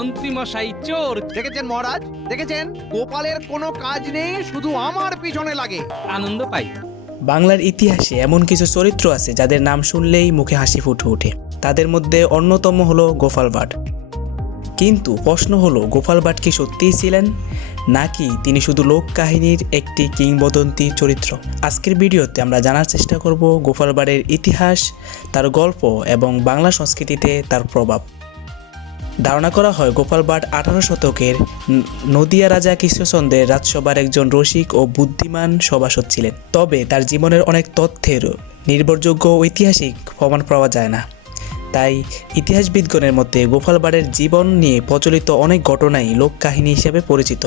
মন্ত্রী মশাই চোর। দেখেছেন মহারাজ, দেখেছেন গোপালের কোনো কাজ নেই, শুধু আমার পিছনে লাগে। আনন্দ পাই। বাংলার ইতিহাসে এমন কিছু চরিত্র আছে যাদের নাম শুনলেই মুখে হাসি ফুটে ওঠে। তাদের মধ্যে অন্যতম হলো গোপাল ভাঁড়। কিন্তু প্রশ্ন হলো, গোপাল ভাঁড় কি সত্যিই ছিলেন, নাকি তিনি শুধু লোক কাহিনীর একটি কিংবদন্তি চরিত্র? আজকের ভিডিওতে আমরা জানার চেষ্টা করব গোপাল ভাঁড়ের ইতিহাস, তার গল্প এবং বাংলা সংস্কৃতিতে তার প্রভাব। ধারণা করা হয় গোপাল ভাঁড় 18 শতকের নদিয়া রাজা কৃষ্ণচন্দ্রের রাজসভার একজন রসিক ও বুদ্ধিমান সভাসদ ছিলেন। তবে তার জীবনের অনেক তথ্যের নির্ভরযোগ্য ঐতিহাসিক প্রমাণ পাওয়া যায় না। তাই ইতিহাসবিদগণের মতে গোপাল ভাঁড়ের জীবন নিয়ে প্রচলিত অনেক ঘটনাই লোককাহিনী হিসেবে পরিচিত।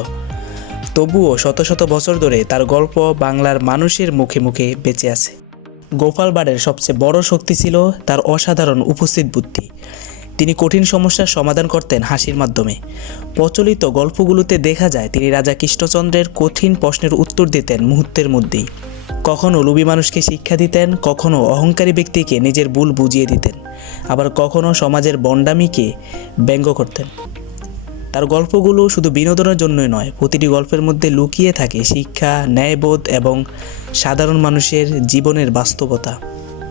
তবুও শত শত বছর ধরে তার গল্প বাংলার মানুষের মুখে মুখে বেঁচে আছে। গোপাল ভাঁড়ের সবচেয়ে বড় শক্তি ছিল তার অসাধারণ উপস্থিত বুদ্ধি। তিনি কঠিন সমস্যার সমাধান করতেন হাসির মাধ্যমে। প্রচলিত গল্পগুলোতে দেখা যায় তিনি রাজা কৃষ্ণচন্দ্রের কঠিন প্রশ্নের উত্তর দিতেন মুহূর্তের মধ্যেই। কখনো লোভী মানুষকে শিক্ষা দিতেন, কখনো অহংকারী ব্যক্তিকে নিজের ভুল বুঝিয়ে দিতেন, আবার কখনো সমাজের বন্ডামিকে ব্যঙ্গ করতেন। তার গল্পগুলো শুধু বিনোদনের জন্যই নয়, প্রতিটি গল্পের মধ্যে লুকিয়ে থাকে শিক্ষা, ন্যায়বোধ এবং সাধারণ মানুষের জীবনের বাস্তবতা।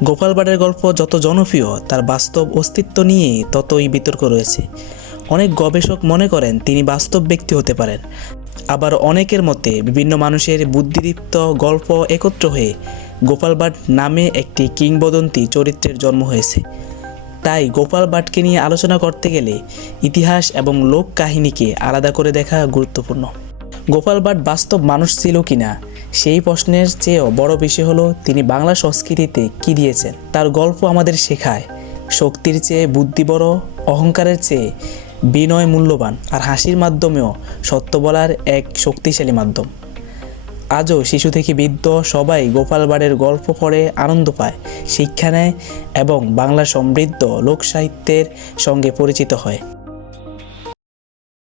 গোপাল ভাঁড়ের গল্প যত জনপ্রিয়, তার বাস্তব অস্তিত্ব নিয়ে ততই বিতর্ক রয়েছে। অনেক গবেষক মনে করেন তিনি বাস্তব ব্যক্তি হতে পারেন, আবার অনেকের মতে বিভিন্ন মানুষের বুদ্ধিদীপ্ত গল্প একত্র হয়ে গোপাল ভাঁড় নামে একটি কিংবদন্তি চরিত্রের জন্ম হয়েছে। তাই গোপাল ভাঁড়কে নিয়ে আলোচনা করতে গেলে ইতিহাস এবং লোক কাহিনীকে আলাদা করে দেখা গুরুত্বপূর্ণ। গোপাল ভাঁড় বাস্তব মানুষ ছিল কিনা সেই প্রশ্নের চেয়েও বড় বিষয় হলো তিনি বাংলা সংস্কৃতিতে কী দিয়েছেন। তার গল্প আমাদের শেখায় শক্তির চেয়ে বুদ্ধি বড়, অহংকারের চেয়ে বিনয় মূল্যবান, আর হাসির মাধ্যমেও সত্য বলার এক শক্তিশালী মাধ্যম। আজও শিশু থেকে বৃদ্ধ সবাই গোপাল ভাঁড়ের গল্প পড়ে আনন্দ পায়, শিক্ষা নেয় এবং বাংলা সমৃদ্ধ লোকসাহিত্যের সঙ্গে পরিচিত হয়।